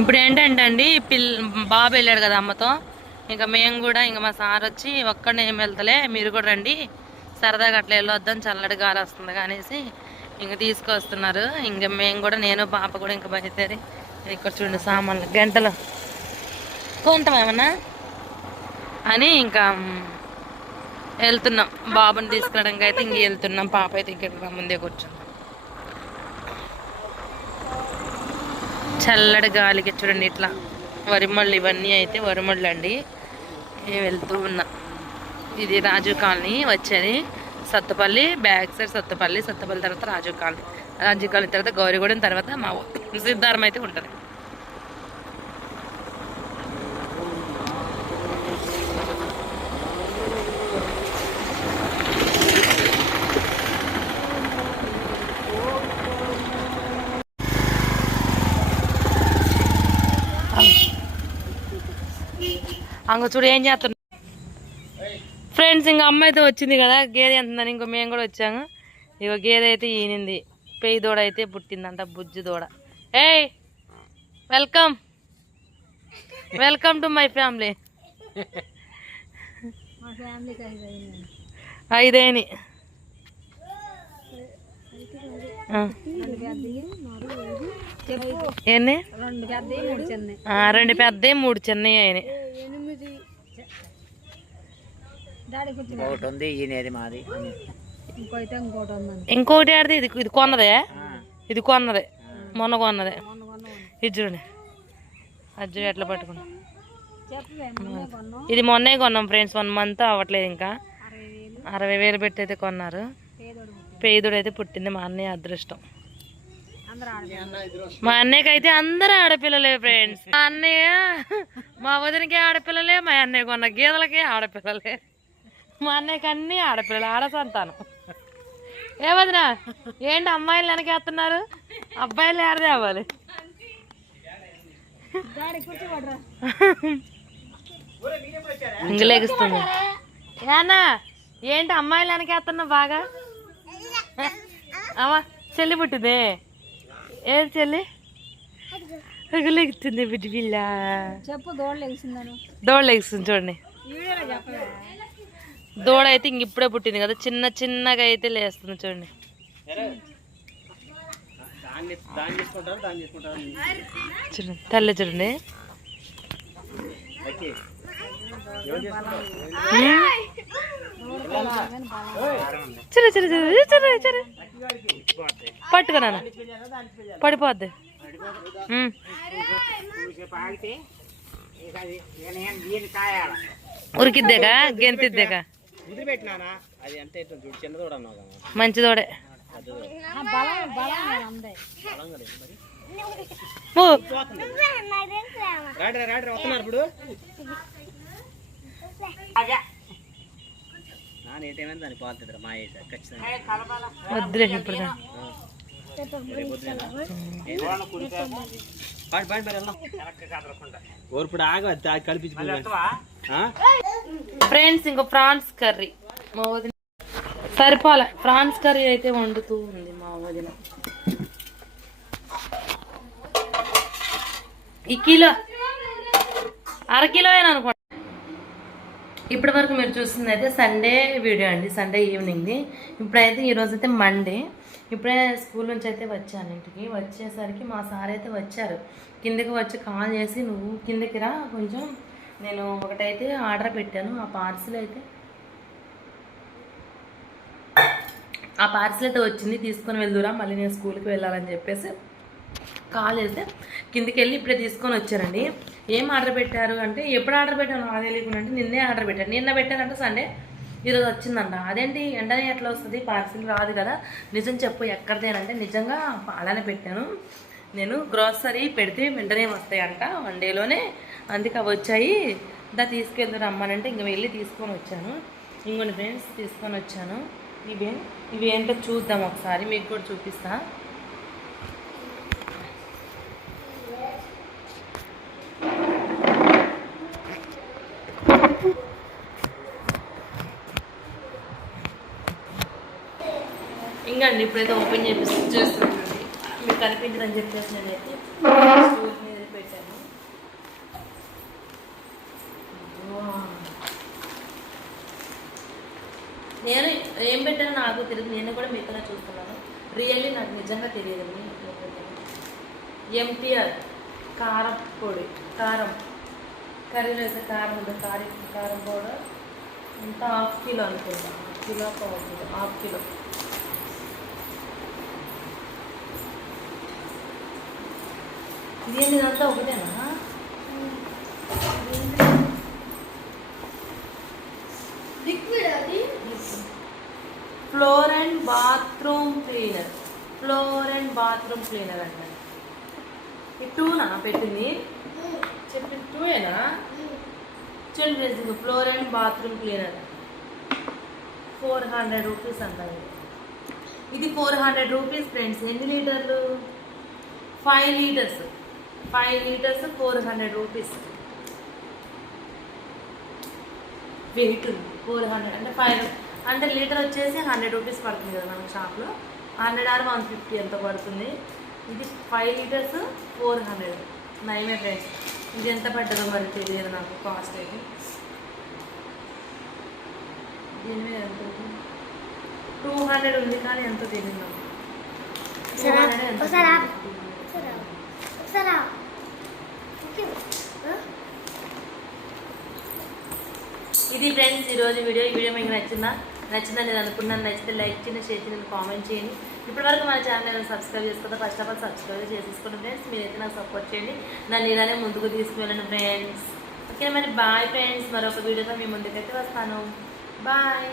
ఇప్పుడు ఏంటంటే అండి పిల్ బాబు వెళ్ళాడు కదా అమ్మతో. ఇంకా మేము కూడా ఇంకా మా సార్ వచ్చి ఒక్కడనే ఏం వెళ్తలే మీరు కూడా రండి. సరదాగా అట్లా వెళ్ళొద్దాం చల్లటి గాలి వస్తుంది అనేసి ఇంకా తీసుకొస్తున్నారు. ఇంకా మేము కూడా నేను పాప కూడా ఇంకా బయలుదేరి ఇక్కడ చూడండి సామాన్లు గంటలు. కొంటామేమన్నా అని ఇంకా వెళ్తున్నాం. బాబుని తీసుకురావడానికి అయితే ఇంక వెళ్తున్నాం. పాప అయితే ఇక్కడ ముందే కూర్చున్నాం చల్లటి గాలికి చూడండి ఇట్లా వరిమళ్ళు ఇవన్నీ అయితే వరిమళ్ళు అండి. నేను వెళ్తూ ఉన్నా. ఇది రాజు కాలనీ వచ్చేది సత్తపల్లి బ్యాక్ సైడ్ సత్తపల్లి సత్తపల్లి తర్వాత రాజు కాలనీ. రాజు కాలనీ తర్వాత గౌరీగూడెం తర్వాత మా సిద్ధారం అయితే ఉంటుంది. అంగ చూడు ఏం చేస్తున్నా? ఫ్రెండ్స్ ఇంకా అమ్మ అయితే వచ్చింది కదా గేదె ఎంతుందని ఇంకో మేము కూడా వచ్చాము. ఇక గేదె అయితే ఈనింది. పెయ్యి దూడ అయితే పుట్టిందంట బుజ్జి దూడ. ఏయ్ welcome welcome to my family ఐదేని. ఎన్ని? రెండు పెద్ద మూడు చిన్న ఆ, రెండు పెద్ద మూడు చిన్నవి అయితే ఇంకోటి ఇంకొకటి ఆడితే ఇది ఇది కొన్నదే? ఇది కొన్నదే. మొన్న కొన్నదే. ఇది చూడండి. చూడు ఎట్లా పట్టుకున్నా ఇది మొన్నే కొన్నాం ఫ్రెండ్స్ వన్ మంత్ అవ్వట్లేదు ఇంకా. అరవై వేలు. పెట్టి అయితే కొన్నారు. పేదోడు అయితే పుట్టింది మా అన్నయ్య అదృష్టం. మా అన్నయ్యకి అయితే అందరూ ఆడపిల్లలే ఫ్రెండ్స్. మా అన్నయ్య మా వదినకి ఆడపిల్లలే మా అన్నయ్య కొన్న గీదలకి ఆడపిల్లలే. మా అన్నయ్యకి అన్ని ఆడపిల్లలు ఆడ సంతానం. ఏ వదిన ఏంటి అమ్మాయిలు వెనకేస్తున్నారు? అబ్బాయిలు ఆడదే అవ్వాలి ఇంగలేగిస్తుంది ఏనా ఏంటి అమ్మాయిలు వెనకేస్తున్నావు బాగా? అమ్మా చెల్లి పుట్టింది? ఏది చెల్లి? ఎగలేగుతుంది బిడ్డ పిల్ల చెప్పు దోడలు ఎగిసిందను దోడ లెగిస్తుంది చూడండి. దూడ అయితే ఇంక ఇప్పుడే పుట్టింది కదా చిన్న చిన్నగా అయితే లేస్తుంది చూడండి. చూడండి తల్లి చూడండి. ఓకే చిరు చిరు చిరు చిరు. చిరు పట్టుకున్నాను పడిపోద్ది. ఉరికిద్దేగా? గెంతిద్దేగా? వదిలిపెట్టినానా అది ఎంత అవుతుంది చూడు చిన్న కూడా అన్నావు కదా మంచి దూడే పెద్ద దూడ. ఆ బలం బలం అందే బలంగా లేదు మరి ఓ రాడరా రాడరా వస్తున్నారు ఇప్పుడు. నాన్న ఏ టైం దాన్ని పాలుతుందిరా మా ఏసా ఖచ్చితంగా. వద్దులే ఇప్పుడు దా. పాడి పాడి మరి వెళ్దాం. ఓర్పుడు ఆగ కలిపించి ఫ్రెండ్స్ ఇంకో ప్రాన్స్ కర్రీ. మా వదిన సరిపోలే. ప్రాన్స్ కర్రీ అయితే వండుతూ ఉంది మా వదిన. ఈ కిలో అర కిలో అయినా అనుకోండి ఇప్పటి వరకు మీరు చూస్తుంది అయితే సండే వీడియో అండి సండే ఈవినింగ్ది ఇప్పుడైతే ఈరోజు అయితే మండే ఇప్పుడే స్కూల్ నుంచి అయితే వచ్చాను ఇంటికి. వచ్చేసరికి మా సార్ అయితే వచ్చారు. కిందకి వచ్చి కాల్ చేసి నువ్వు కిందకి రా కొంచెం నేను ఒకటైతే ఆర్డర్ పెట్టాను ఆ పార్సిల్ అయితే ఆ పార్సిల్ అయితే వచ్చింది తీసుకొని వెళ్దురా మళ్ళీ నేను స్కూల్కి వెళ్ళాలని చెప్పేసి కాల్ చేస్తే కిందికి వెళ్ళి ఇప్పుడే తీసుకొని వచ్చారండి. ఏం ఆర్డర్ పెట్టారు అంటే ఎప్పుడు ఆర్డర్ పెట్టాను నాకు తెలియకుండా అంటే నిన్నే ఆర్డర్ పెట్టాను. నిన్న పెట్టానంటే సండే. ఈరోజు వచ్చిందంట. అదేంటి? ఎండనే ఎట్లా వస్తుంది? పార్సిల్ రాదు కదా. నిజం చెప్పు ఎక్కడిదేనంటే నిజంగా అలానే పెట్టాను. నేను గ్రోసరీ పెడితే వెంటనే వస్తాయంట. వన్ డేలోనే అందుకే అవి వచ్చాయి. దా తీసుకెళ్తారు రమ్మనంటే ఇంక వెళ్ళి తీసుకొని వచ్చాను. ఇంకొన్ని ఫ్రెండ్స్ తీసుకొని వచ్చాను. ఇవే ఇవి ఏంటో చూద్దాం ఒకసారి. మీకు కూడా చూపిస్తాను చూడండి ఇప్పుడైతే ఓపెన్ చేసి చేస్తున్నానండి మీకు కనిపించదని చెప్పేసి నేనైతే స్టూల్ మీద పెట్టాను. నేను ఏం పెట్టానో నాకు తెలియదు నేను కూడా మీతోనే చూస్తున్నాను. రియల్లీ నాకు నిజంగా తెలియదు ఎంటీఆర్ కారం పొడి కారం. కర్రీలో వేసే కారం ఉంటుంది కారం కారం పౌడర్. ఇంత హాఫ్ కిలో అనుకుంటాను కిలో పావు కిలో హాఫ్ కిలో. ఇదేంటి ఇదంతా ఒకటేనా? లిక్విడ్ అది? Floor and bathroom cleaner floor and bathroom cleaner అంట. ఈ టూనా పెట్టింది? చెప్పి టూయేనా చూడండి floor and bathroom cleaner four hundred rupees అంట ఇది. ఇది ఫోర్ హండ్రెడ్ రూపీస్ ఫ్రెండ్స్. ఎన్ని లీటర్లు? Five litres. Five litres four hundred rupees. Weight ఉంది. Four hundred. అంటే ఫైవ్ అంటే లీటర్ వచ్చేసి హండ్రెడ్ రూపీస్ పడుతుంది కదా మనకి షాప్లో. హండ్రెడ్ ఆర్ వన్ ఫిఫ్టీ ఎంత పడుతుంది? ఇది ఫైవ్ లీటర్స్ ఫోర్ హండ్రెడ్. నయమే ఫ్రెండ్స్. ఇది ఎంత పడ్డదో మరి తెలియదు నాకు కాస్ట్ అయితే. దీని మీద ఎంత టూ హండ్రెడ్ ఉంది కానీ ఎంత తెలియదు నాకు. టూ ఇది ఫ్రెండ్స్ ఈరోజు వీడియో. ఈ వీడియో మీకు నచ్చిందా? నచ్చిందని నేను అనుకున్నాను నచ్చితే లైక్ చేయండి షేర్ చేయండి కామెంట్ చేయండి. ఇప్పటివరకు మన ఛానల్ సబ్స్క్రైబ్ చేసుకుంటే ఫస్ట్ ఆఫ్ ఆల్ సబ్స్క్రైబ్ చేసేసుకోండి ఫ్రెండ్స్. మీరైతే నాకు సపోర్ట్ చేయండి. నన్ను ఇలానే ముందుకు తీసుకువెళ్ళండి ఫ్రెండ్స్. ఓకే మరి బాయ్ ఫ్రెండ్స్ మరొక వీడియోతో మీ ముందుకైతే వస్తాను. బాయ్